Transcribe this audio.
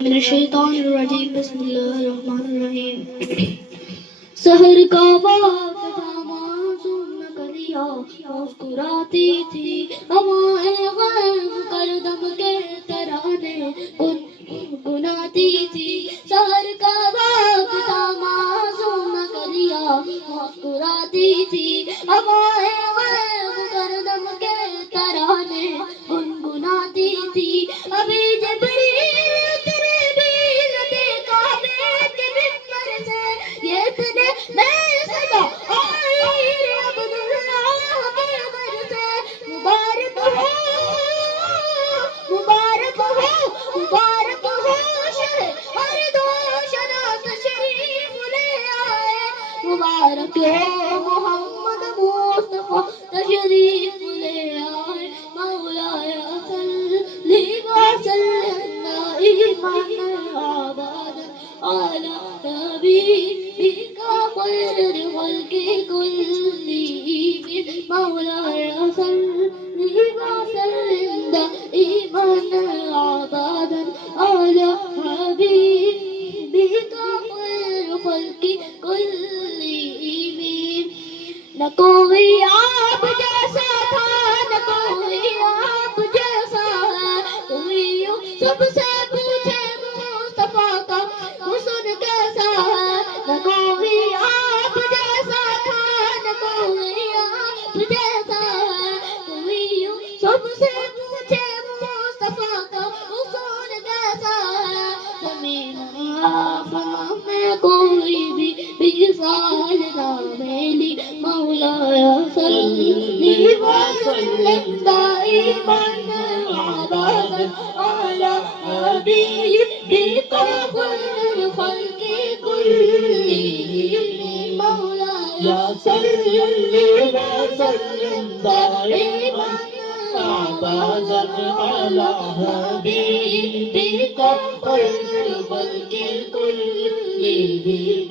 من الشیطان الرجیم بسم اللہ الرحمن الرحیم سحر کا وقت تھا معصوم نہ کلیا مسکراتی تھی ہوائیں غیب کر دم کے ترانے گنگناتی تھی سحر کا وقت تھا معصوم نہ کلیا مسکراتی تھی ہوائیں غیب کر دم کے ترانے گنگناتی تھی ابھی جبریل مبارک ہو محمد مصطفیٰ تشریف لے آئے مولایا صلی وسلم دائما ابدا علی حبیبک خیر الخلق کلهم مولایا صلی وسلم دائما ابدا علی حبیبک خیر الخلق کلهم نہ کوئی آپ جیسا تھا نہ کوئی آپ جیسا ہے کوئی سب سے پوچھے مصطفیٰ کا حسن کیسا ہے نہ کوئی آپ جیسا تھا نہ کوئی آپ جیسا ہے کوئی سب سے پوچھے مصطفیٰ کا حسن کیسا ہے زمین آسمان میں کوئی بھی مثال نہ ملی مولایا صلی وسلم دائما ابدا علی حبیبک خیر الخلق کلهم مولایا صلی وسلم دائما ابدا علی حبیبک خیر الخلق کلهم